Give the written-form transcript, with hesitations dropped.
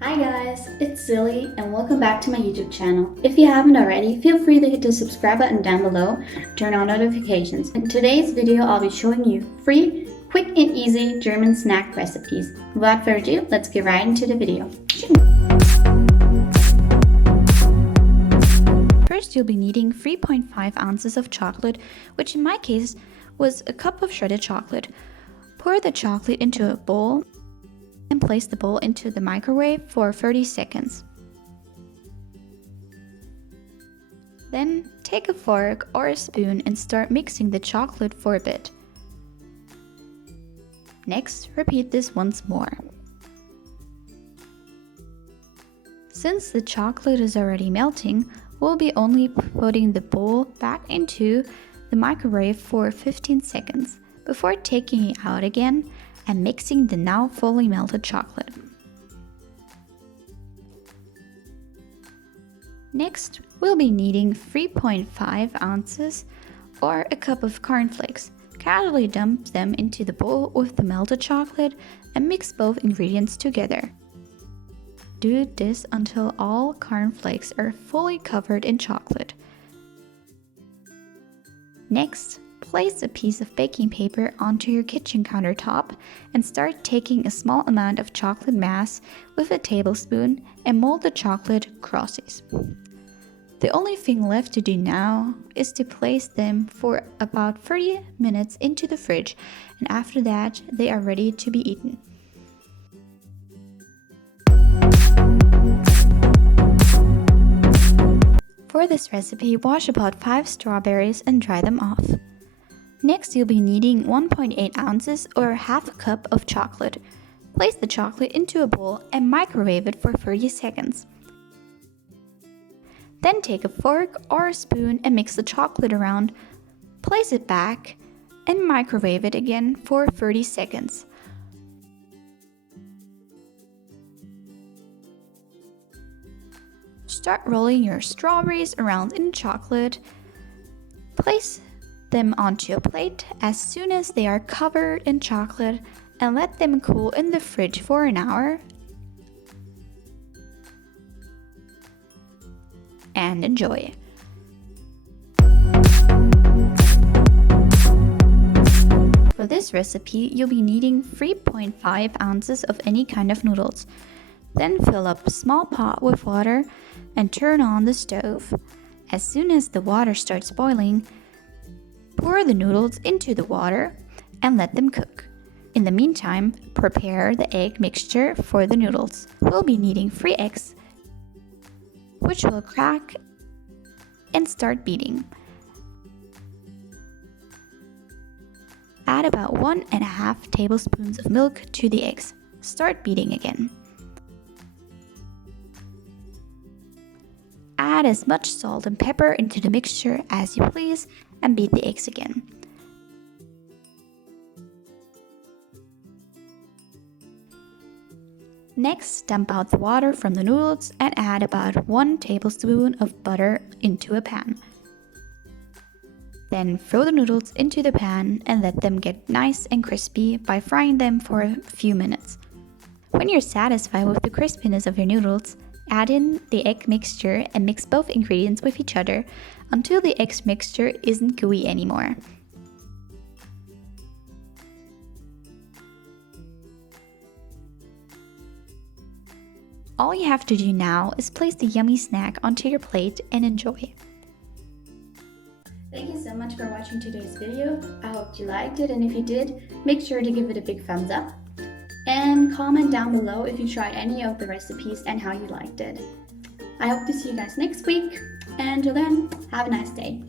Hi guys, it's Zilly and welcome back to my YouTube channel. If you haven't already, feel free to hit the subscribe button down below, turn on notifications. In today's video, I'll be showing you free, quick and easy German snack recipes. Without further ado, let's get right into the video. First, you'll be needing 3.5 ounces of chocolate, which in my case was a cup of shredded chocolate. Pour the chocolate into a bowl and place the bowl into the microwave for 30 seconds. Then take a fork or a spoon and start mixing the chocolate for a bit. Next, repeat this once more. Since the chocolate is already melting, we'll be only putting the bowl back into the microwave for 15 seconds before taking it out again and mixing the now fully melted chocolate. Next, we'll be needing 3.5 ounces or a cup of cornflakes. Casually dump them into the bowl with the melted chocolate and mix both ingredients together. Do this until all cornflakes are fully covered in chocolate. Next, place a piece of baking paper onto your kitchen countertop and start taking a small amount of chocolate mass with a tablespoon and mold the chocolate crosses. The only thing left to do now is to place them for about 30 minutes into the fridge, and after that they are ready to be eaten. For this recipe, wash about 5 strawberries and dry them off. Next, you'll be needing 1.8 ounces or half a cup of chocolate. Place the chocolate into a bowl and microwave it for 30 seconds. Then take a fork or a spoon and mix the chocolate around. Place it back and microwave it again for 30 seconds. Start rolling your strawberries around in chocolate. Place them onto a plate as soon as they are covered in chocolate and let them cool in the fridge for an hour. And enjoy. For this recipe, you'll be needing 3.5 ounces of any kind of noodles. Then fill up a small pot with water and turn on the stove. As soon as the water starts boiling, pour the noodles into the water and let them cook. In the meantime, prepare the egg mixture for the noodles. We'll be needing 3 eggs, which will crack and start beating. Add about 1.5 tablespoons of milk to the eggs. Start beating again. Add as much salt and pepper into the mixture as you please and beat the eggs again. Next, dump out the water from the noodles and add about 1 tablespoon of butter into a pan. Then throw the noodles into the pan and let them get nice and crispy by frying them for a few minutes. When you're satisfied with the crispiness of your noodles, add in the egg mixture and mix both ingredients with each other until the egg mixture isn't gooey anymore. All you have to do now is place the yummy snack onto your plate and enjoy. Thank you so much for watching today's video. I hope you liked it, and if you did, make sure to give it a big thumbs up. And comment down below if you tried any of the recipes and how you liked it. I hope to see you guys next week, and until then, have a nice day.